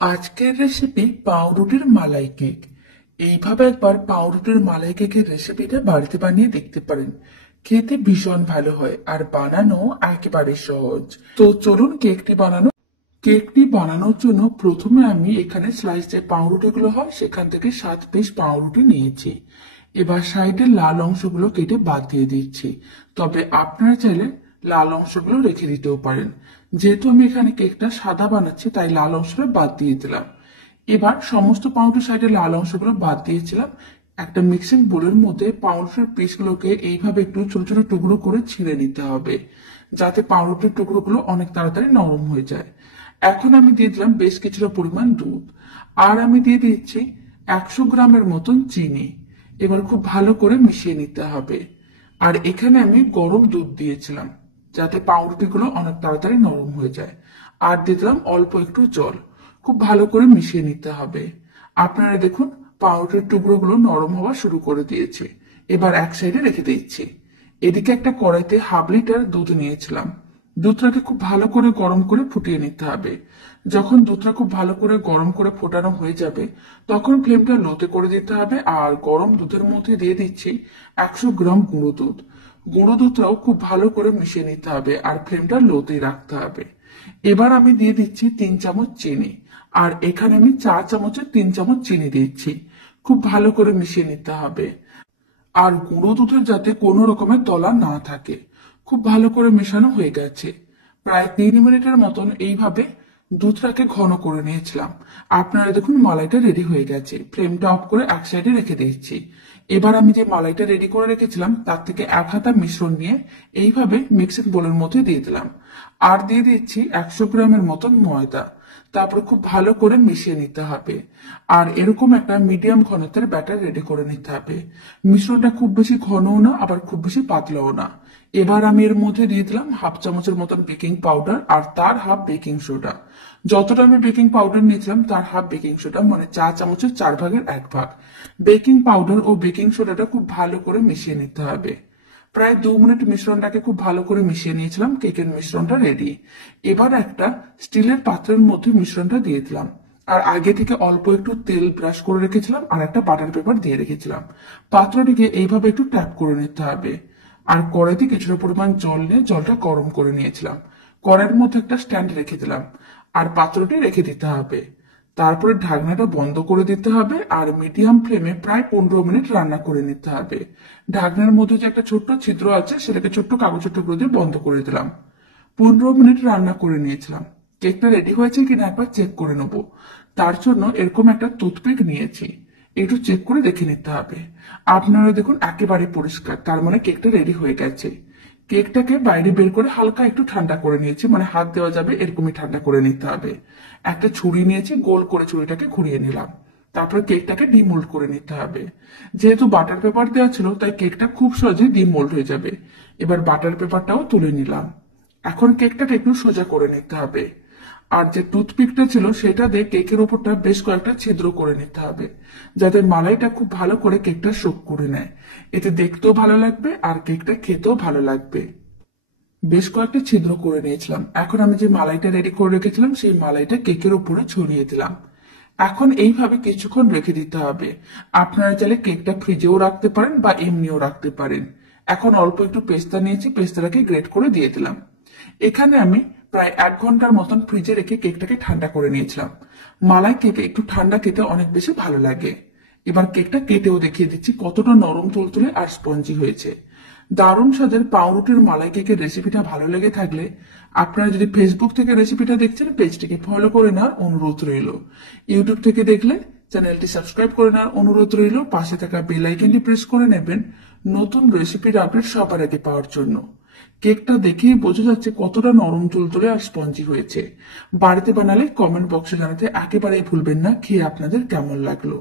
আজকের রেসিপি পাউরুটির মালাই কেক। এইভাবে একবার পাউরুটির মালাই কেকের রেসিপিটা বাড়িতে বানিয়ে দেখতে পারেন। খেতে ভীষণ ভালো হয় আর বানানো একেবারে সহজ। তো চলুন কেকটি বানানোর জন্য প্রথমে আমি এখানে স্লাইস যে পাউরুটিগুলো হয় সেখান থেকে 7 পিস পাউরুটি নিয়েছি। এবার সাইডের লাল অংশগুলো কেটে বাদ দিয়ে দিচ্ছি। তবে আপনারা চাইলে লাল অংশগুলো রেখে দিতেও পারেন। যেহেতু আমি এখানে কেকটা সাদা বানাচ্ছি তাই লাল অংশটা বাদ দিয়ে দিলাম। এবার সমস্ত পাউরুটির সাইডে লাল অংশগুলো বাদ দিয়েছিলাম। একটা মিক্সিং বোলের মধ্যে পাউরুটির পিসগুলোকে এইভাবে একটু ছোট ছোট টুকরো করে ছিঁড়ে নিতে হবে, যাতে পাউরুটির টুকরোগুলো অনেক তাড়াতাড়ি নরম হয়ে যায়। এখন আমি দিয়ে দিলাম বেশ কিছুটা পরিমাণ দুধ, আর আমি দিয়ে দিচ্ছি 100 গ্রামের মতন চিনি। এবার খুব ভালো করে মিশিয়ে নিতে হবে। আর এখানে আমি গরম দুধ দিয়েছিলাম যাতে পাউরুটিগুলো অনেক তাড়াতাড়ি নরম হয়ে যায়। আর দিয়ে দিলাম অল্প একটু জল। খুব ভালো করে মিশিয়ে নিতে হবে। আপনারা দেখুন পাউরুটির টুকরোগুলো নরম হওয়া শুরু করে দিয়েছে। এবার এক সাইডে রেখে দিচ্ছি। এদিকে একটা কড়াইতে 1/2 লিটার দুধ নিয়েছিলাম। দুধটাকে খুব ভালো করে গরম করে ফুটিয়ে নিতে হবে। যখন দুধটা খুব ভালো করে গরম করে ফোটানো হয়ে যাবে তখন ফ্লেমটা লোতে করে দিতে হবে। আর গরম দুধের মধ্যে দিয়ে দিচ্ছি 100 গ্রাম গুঁড়ো দুধ। গুঁড়ো দুধটাও খুব ভালো করে মিশিয়ে নিতে হবে আর ফ্লেমটা লোতে রাখতে হবে। এবার আমি দিয়ে দিচ্ছি 3 চামচ চিনি। আর এখানে আমি 4 চামচের 3 চামচ চিনি দিচ্ছি। খুব ভালো করে মিশিয়ে নিতে হবে। আর গুঁড়ো দুধের যাতে কোনো রকমের তলা না থাকে। খুব ভালো করে মেশানো হয়ে গেছে। প্রায় 3 মিনিটের মতন এইভাবে দুধটাকে ঘন করে নিয়েছিলাম। আপনারা দেখুন মালাইটা রেডি হয়ে গেছে। ফ্লেমটা অফ করে এক সাইডে রেখে দিয়েছি। এবার আমি যে মালাইটা রেডি করে রেখেছিলাম তার থেকে 1 হাতা মিশ্রণ নিয়ে এইভাবে মিক্সিং বোলের মধ্যে দিয়ে দিলাম। আর দিয়ে দিচ্ছি 100 গ্রামের মতন ময়দা। তারপরে খুব ভালো করে মিশিয়ে নিতে হবে। আর এরকম একটা মিডিয়াম ঘনত্বের ব্যাটার রেডি করে নিতে হবে। মিশ্রণটা খুব বেশি ঘনও না আবার খুব বেশি পাতলাও না। এবার আমি এর মধ্যে দিয়ে দিলাম 1/2 চামচের মতন বেকিং পাউডার আর তার হাফ বেকিং সোডা। যতটা আমি বেকিং পাউডার নিয়েছিলাম তার হাফ বেকিং সোডা, মানে 4 চামচের 4/1 ভাগ। বেকিং পাউডার ও বেকিং সোডাটা খুব ভালো করে মিশিয়ে নিতে হবে। প্রায় 2 মিনিট মিশ্রণটাকে খুব ভালো করে মিশিয়ে নিয়েছিলাম। কেকের মিশ্রণটা রেডি। এবার একটা স্টিলের পাত্রের মধ্যে মিশ্রণটা দিয়ে দিলাম। আর আগে থেকে অল্প একটু তেল ব্রাশ করে রেখেছিলাম আর একটা বাটার পেপার দিয়ে রেখেছিলাম। পাত্রটিকে এইভাবে একটু ট্যাপ করে নিতে হবে। আর কড়াইতে কিছুটা পরিমাণ জল নিয়ে জলটা গরম করে নিয়েছিলাম। কড়াইয়ের মধ্যে একটা স্ট্যান্ড রেখে দিলাম আর পাত্রটি রেখে দিতে হবে। তারপরে ঢাকনাটা বন্ধ করে দিতে হবে আর মিডিয়াম ফ্লেমে প্রায় 15 মিনিট রান্না করে নিতে হবে। ঢাকনার মধ্যে যে একটা ছোট্ট ছিদ্র আছে সেটাকে ছোট্ট কাগজের টুকরো দিয়ে বন্ধ করে দিলাম। 15 মিনিট রান্না করে নিয়েছিলাম। কেকটা রেডি হয়েছে কিনা একবার চেক করে নেব। তার জন্য এরকম একটা টুথপিক নিয়েছি। একটু চেক করে দেখে নিতে হবে। আপনারা দেখুন একেবারে পরিষ্কার, তার মানে কেকটা রেডি হয়ে গেছে। কেকটাকে বাইরে বের করে হালকা একটু ঠান্ডা করে নিয়েছি, মানে হাত দেওয়া যাবে এরকমই ঠান্ডা করে নিতে হবে। একটা ছুরি নিয়েছি, গোল করে ছুরিটাকে ঘুরিয়ে নিলাম। তারপরে কেকটাকে ডিমোল্ড করে নিতে হবে। যেহেতু বাটার পেপার দেওয়া ছিল তাই কেকটা খুব সহজে ডিমোল্ড হয়ে যাবে। এবার বাটার পেপারটাও তুলে নিলাম। এখন কেকটাকে একটু সোজা করে নিতে হবে। আর যে টুথপিকটা ছিল সেটা দিয়ে কেকের উপরটা বেশ কয়েকটা ছিদ্র করে নিতে হবে, যাতে মালাইটা খুব ভালো করে কেকটা সোক করে নেয়। এতে দেখতেও ভালো লাগবে আর কেকটা খেতেও ভালো লাগবে। বেশ কয়েকটা ছিদ্র করে নিয়েছিলাম। এখন আমি যে মালাইটা রেডি করে রেখেছিলাম সেই মালাইটা কেকের উপরে ছড়িয়ে দিলাম। এখন এইভাবে কিছুক্ষণ রেখে দিতে হবে। আপনারা চাইলে কেকটা ফ্রিজেও রাখতে পারেন বা এমনিও রাখতে পারেন। এখন অল্প একটু পেস্তা নিয়েছি, পেস্তাটাকে গ্রেট করে দিয়ে দিলাম। এখানে আমি প্রায় 1 ঘন্টার মতন ফ্রিজে রেখে কেকটাকে ঠান্ডা করে নিয়েছিলাম। মালাই কেকে একটু ঠান্ডা খেতে অনেক বেশি ভালো লাগে। এবার কেকটা কেটেও দেখিয়ে দিচ্ছি কতটা নরম তুলতুলে আর স্পঞ্জি হয়েছে। দারুণ স্বাদের পাউরুটির মালাই কেকের রেসিপিটা ভালো লেগে থাকলে আপনারা যদি ফেসবুক থেকে রেসিপিটা দেখছেন পেজটিকে ফলো করে নেওয়ার অনুরোধ রইল। ইউটিউব থেকে দেখলে চ্যানেলটি সাবস্ক্রাইব করে নেওয়ার অনুরোধ রইল। পাশে থাকা বেল আইকনটি প্রেস করে নেবেন নতুন রেসিপির আপডেট সবার আগে পাওয়ার জন্য। কেকটা দেখেই বোঝা যাচ্ছে কতটা নরম তুলতুলে আর স্পঞ্জি হয়েছে। বাড়িতে বানালে কমেন্ট বক্সে জানাতে একেবারেই ভুলবেন না খেয়ে আপনাদের কেমন লাগলো।